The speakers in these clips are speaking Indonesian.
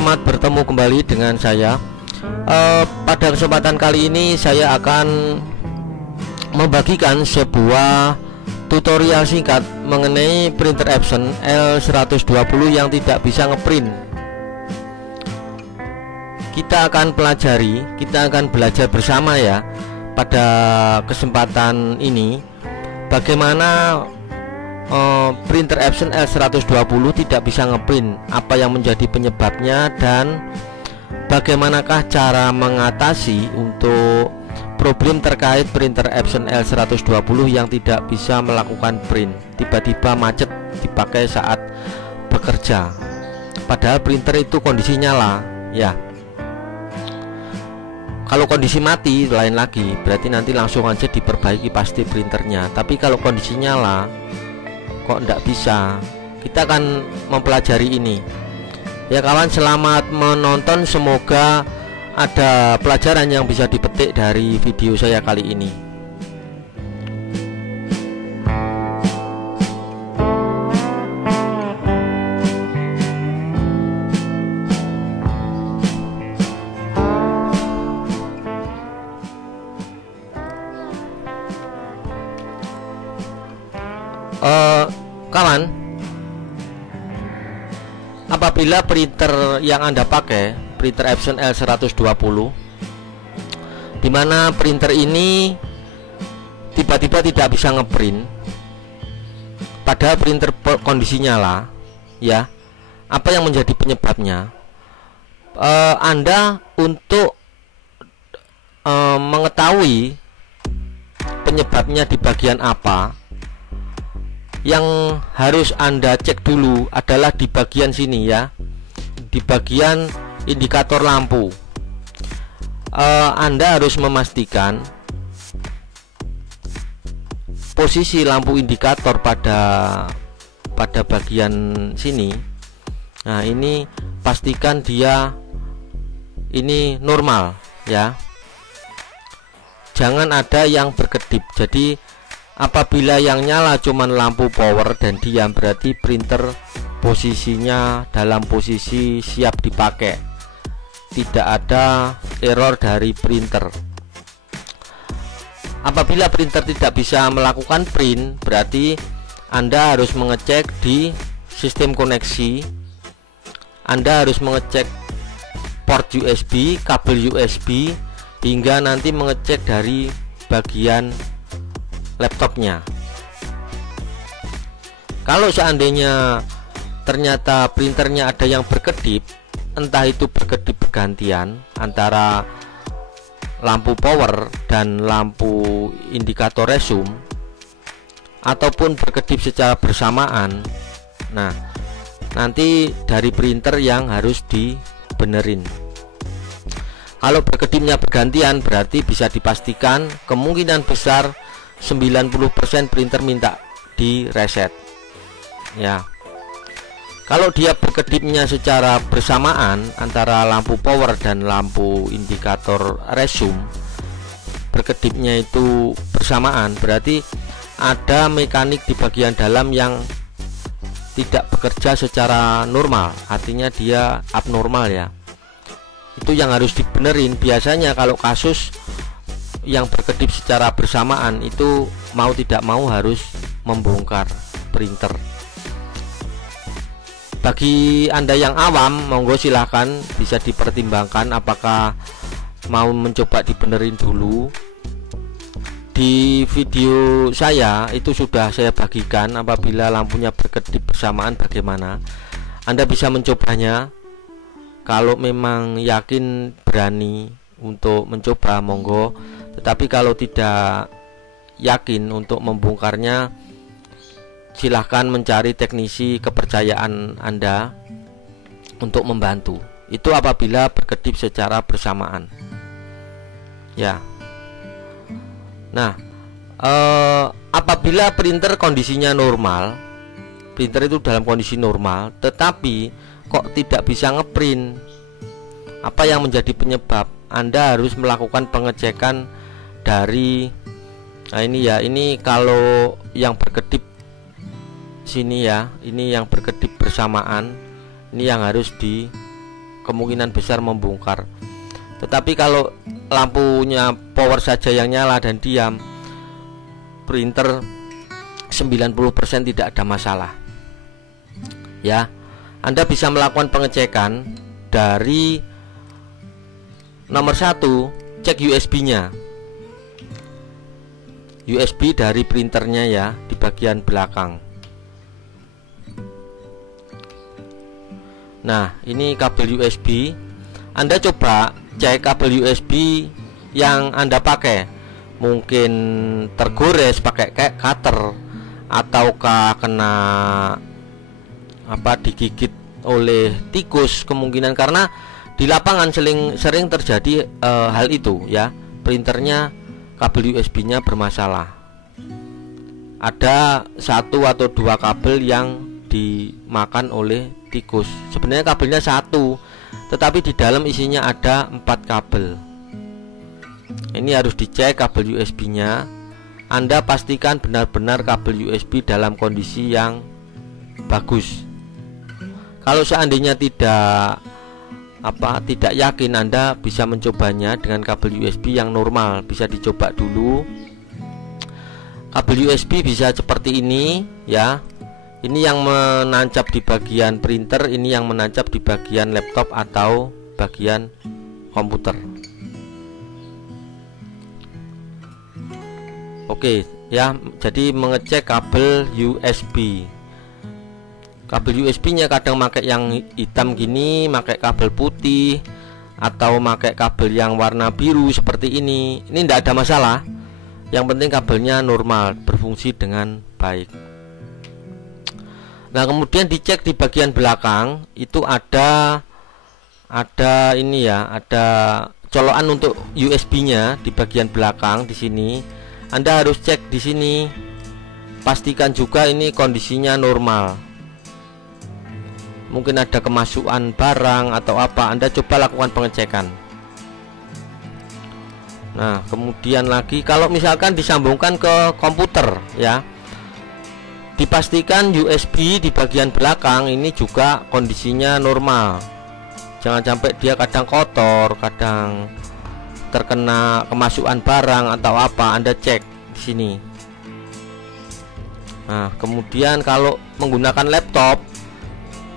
selamat bertemu kembali dengan saya. Pada kesempatan kali ini saya akan membagikan sebuah tutorial singkat mengenai printer Epson L120 yang tidak bisa ngeprint. Kita akan belajar bersama ya pada kesempatan ini bagaimana printer Epson L120 tidak bisa ngeprint, apa yang menjadi penyebabnya, dan bagaimanakah cara mengatasi untuk problem terkait printer Epson L120 yang tidak bisa melakukan print, tiba-tiba macet dipakai saat bekerja padahal printer itu kondisi nyala ya. Kalau kondisi mati lain lagi, berarti nanti langsung aja diperbaiki pasti printernya. Tapi kalau kondisi nyala kok enggak bisa, kita akan mempelajari ini ya kawan. Selamat menonton, semoga ada pelajaran yang bisa dipetik dari video saya kali ini. Kawan, apabila printer yang Anda pakai printer Epson L120, dimana printer ini tiba-tiba tidak bisa ngeprint padahal printer kondisi nyala ya, apa yang menjadi penyebabnya? Anda untuk mengetahui penyebabnya di bagian apa, yang harus Anda cek dulu adalah di bagian sini ya, di bagian indikator lampu. Anda harus memastikan posisi lampu indikator pada bagian sini. Nah, ini pastikan dia ini normal ya, jangan ada yang berkedip. Jadi apabila yang nyala cuman lampu power dan diam, berarti printer posisinya dalam posisi siap dipakai, tidak ada error dari printer. Apabila printer tidak bisa melakukan print, berarti Anda harus mengecek di sistem koneksi. Anda harus mengecek port USB, kabel USB, hingga nanti mengecek dari bagian laptopnya. Kalau seandainya ternyata printernya ada yang berkedip, entah itu berkedip bergantian antara lampu power dan lampu indikator resume, ataupun berkedip secara bersamaan, nah nanti dari printer yang harus dibenerin. Kalau berkedipnya bergantian, berarti bisa dipastikan kemungkinan besar 90% printer minta di reset ya. Kalau dia berkedipnya secara bersamaan antara lampu power dan lampu indikator resume, berkedipnya itu bersamaan, berarti ada mekanik di bagian dalam yang tidak bekerja secara normal, artinya dia abnormal ya. Itu yang harus dibenerin. Biasanya kalau kasus yang berkedip secara bersamaan itu mau tidak mau harus membongkar printer. Bagi Anda yang awam, monggo silahkan bisa dipertimbangkan apakah mau mencoba dibenerin dulu. Di video saya itu sudah saya bagikan apabila lampunya berkedip bersamaan bagaimana. Anda bisa mencobanya. Kalau memang yakin berani untuk mencoba, monggo. Tetapi kalau tidak yakin untuk membongkarnya, silahkan mencari teknisi kepercayaan Anda untuk membantu. Itu apabila berkedip secara bersamaan ya. Nah, apabila printer kondisinya normal, printer itu dalam kondisi normal, tetapi kok tidak bisa ngeprint, apa yang menjadi penyebab? Anda harus melakukan pengecekan dari, nah ini ya, ini kalau yang berkedip sini ya, ini yang berkedip bersamaan, ini yang harus di kemungkinan besar membongkar. Tetapi kalau lampunya power saja yang nyala dan diam, printer 90% tidak ada masalah. Ya, Anda bisa melakukan pengecekan dari nomor 1, cek USB-nya. USB dari printernya ya, di bagian belakang. Nah, ini kabel USB. Anda coba cek kabel USB yang Anda pakai. Mungkin tergores pakai kayak cutter, ataukah kena digigit oleh tikus kemungkinan, karena di lapangan sering terjadi hal itu ya. Printernya kabel USB-nya bermasalah. Ada 1 atau 2 kabel yang dimakan oleh tikus. Sebenarnya kabelnya 1, tetapi di dalam isinya ada 4 kabel. Ini harus dicek kabel USB-nya. Anda pastikan benar-benar kabel USB dalam kondisi yang bagus. Kalau seandainya tidak yakin, Anda bisa mencobanya dengan kabel USB yang normal. Bisa dicoba dulu. Kabel USB bisa seperti ini ya. Ini yang menancap di bagian printer, ini yang menancap di bagian laptop atau bagian komputer. Oke ya, jadi mengecek kabel USB. Kabel USB-nya kadang pakai yang hitam gini, pakai kabel putih, atau pakai kabel yang warna biru seperti ini. Ini tidak ada masalah. Yang penting kabelnya normal, berfungsi dengan baik. Nah, kemudian dicek di bagian belakang itu ada ini ya, ada colokan untuk USB-nya di bagian belakang di sini. Anda harus cek di sini. Pastikan juga ini kondisinya normal. Mungkin ada kemasukan barang atau apa, Anda coba lakukan pengecekan. Nah, kemudian lagi kalau misalkan disambungkan ke komputer ya, dipastikan USB di bagian belakang ini juga kondisinya normal. Jangan sampai dia kadang kotor, kadang terkena kemasukan barang atau apa, Anda cek di sini. Nah, kemudian kalau menggunakan laptop,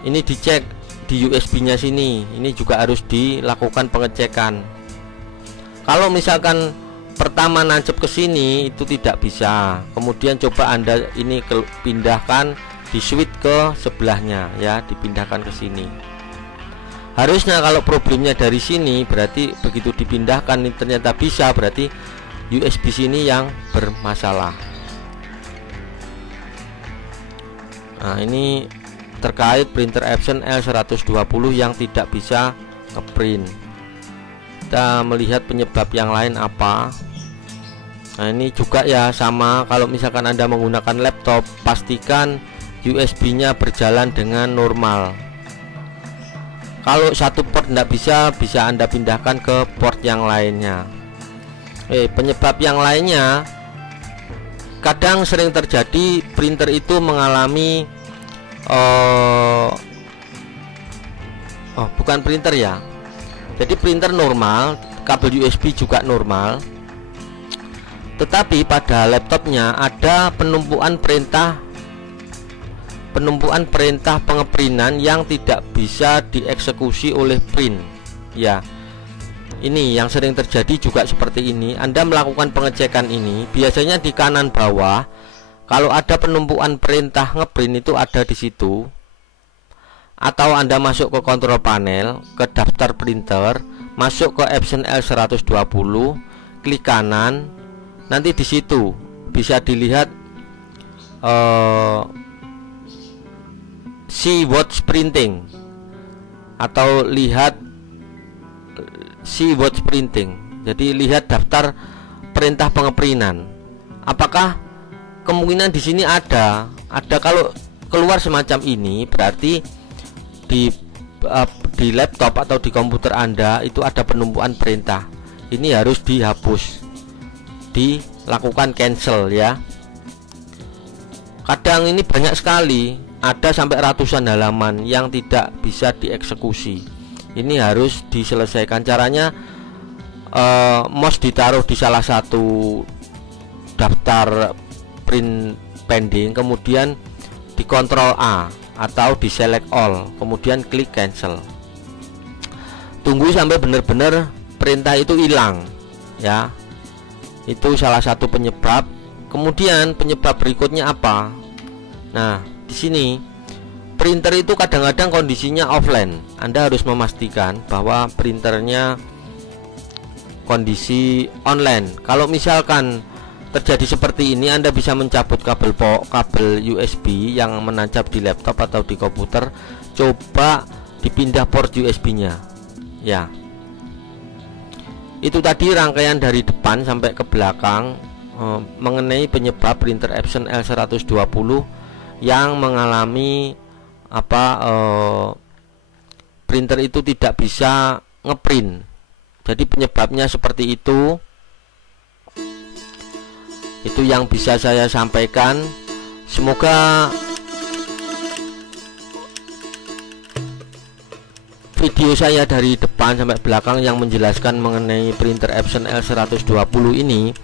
ini dicek di USB-nya sini. Ini juga harus dilakukan pengecekan. Kalau misalkan pertama nancep ke sini itu tidak bisa. Kemudian coba Anda ini pindahkan, di switch ke sebelahnya ya, dipindahkan ke sini. Harusnya kalau problemnya dari sini, berarti begitu dipindahkan ini ternyata bisa, berarti USB sini yang bermasalah. Nah, ini terkait printer Epson L120 yang tidak bisa ngeprint. Kita melihat penyebab yang lain apa. Nah, ini juga ya sama, kalau misalkan Anda menggunakan laptop, pastikan USB-nya berjalan dengan normal. Kalau satu port tidak bisa Anda pindahkan ke port yang lainnya. Penyebab yang lainnya, kadang sering terjadi printer itu mengalami bukan printer ya. Jadi printer normal, kabel USB juga normal, tetapi pada laptopnya ada penumpuan perintah pengeprintan yang tidak bisa dieksekusi oleh print ya. Ini yang sering terjadi juga seperti ini. Anda melakukan pengecekan ini, biasanya di kanan bawah kalau ada penumpuan perintah ngeprint itu ada di situ. Atau Anda masuk ke kontrol panel, ke daftar printer, masuk ke Epson L120, klik kanan. Nanti di situ bisa dilihat see watch printing atau lihat see watch printing. Jadi lihat daftar perintah pengeprintan. Apakah kemungkinan di sini ada kalau keluar semacam ini, berarti di laptop atau di komputer Anda itu ada penumpuan perintah. Ini harus dihapus, dilakukan cancel ya. Kadang ini banyak sekali, ada sampai ratusan halaman yang tidak bisa dieksekusi. Ini harus diselesaikan. Caranya mouse ditaruh di salah satu daftar print pending, kemudian di Ctrl A atau di select all, kemudian klik cancel. Tunggu sampai benar-benar perintah itu hilang ya. Itu salah satu penyebab. Kemudian penyebab berikutnya apa? Nah, di sini printer itu kadang-kadang kondisinya offline. Anda harus memastikan bahwa printernya kondisi online. Kalau misalkan terjadi seperti ini, Anda bisa mencabut kabel USB yang menancap di laptop atau di komputer. Coba dipindah port USB-nya. Ya. Itu tadi rangkaian dari depan sampai ke belakang mengenai penyebab printer Epson L120 yang mengalami printer itu tidak bisa ngeprint. Jadi penyebabnya seperti itu. Itu yang bisa saya sampaikan. Semoga video saya dari depan sampai belakang yang menjelaskan mengenai printer Epson L120 ini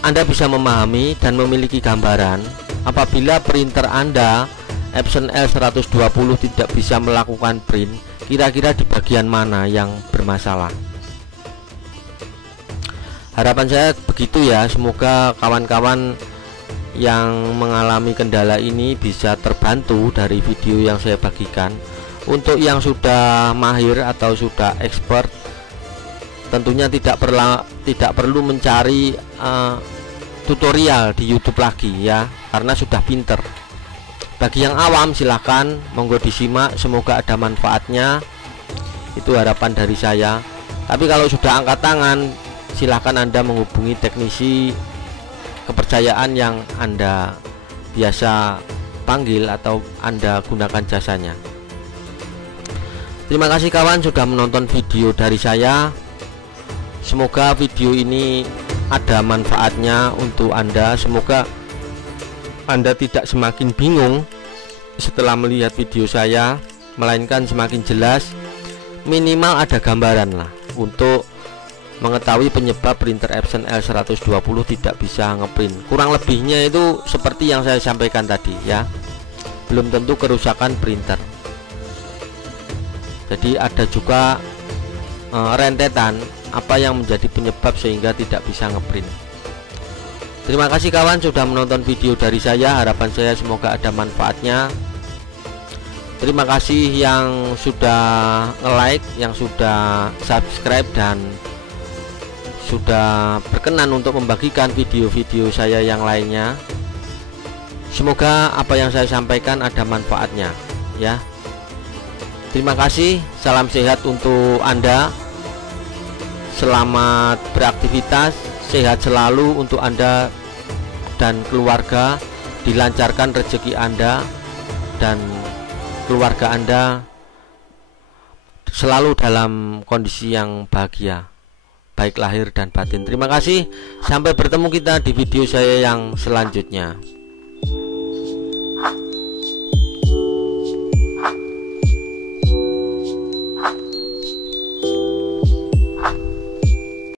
Anda bisa memahami dan memiliki gambaran apabila printer Anda Epson L120 tidak bisa melakukan print, kira-kira di bagian mana yang bermasalah. Harapan saya begitu ya. Semoga kawan-kawan yang mengalami kendala ini bisa terbantu dari video yang saya bagikan. Untuk yang sudah mahir atau sudah expert, tentunya tidak perlu mencari tutorial di YouTube lagi ya, karena sudah pinter. Bagi yang awam silahkan monggo disimak, semoga ada manfaatnya. Itu harapan dari saya. Tapi kalau sudah angkat tangan, silahkan Anda menghubungi teknisi kepercayaan yang Anda biasa panggil atau Anda gunakan jasanya. Terima kasih kawan sudah menonton video dari saya. Semoga video ini ada manfaatnya untuk Anda. Semoga Anda tidak semakin bingung setelah melihat video saya, melainkan semakin jelas. Minimal ada gambaran lah untuk mengetahui penyebab printer Epson L120 tidak bisa ngeprint. Kurang lebihnya itu seperti yang saya sampaikan tadi ya. Belum tentu kerusakan printer. Jadi ada juga rentetan apa yang menjadi penyebab sehingga tidak bisa ngeprint. Terima kasih kawan sudah menonton video dari saya. Harapan saya semoga ada manfaatnya. Terima kasih yang sudah nge-like, yang sudah subscribe dan sudah berkenan untuk membagikan video-video saya yang lainnya. Semoga apa yang saya sampaikan ada manfaatnya ya. Terima kasih, salam sehat untuk Anda. Selamat beraktivitas, sehat selalu untuk Anda dan keluarga. Dilancarkan rezeki Anda dan keluarga Anda selalu dalam kondisi yang bahagia, baik lahir dan batin. Terima kasih, sampai bertemu kita di video saya yang selanjutnya.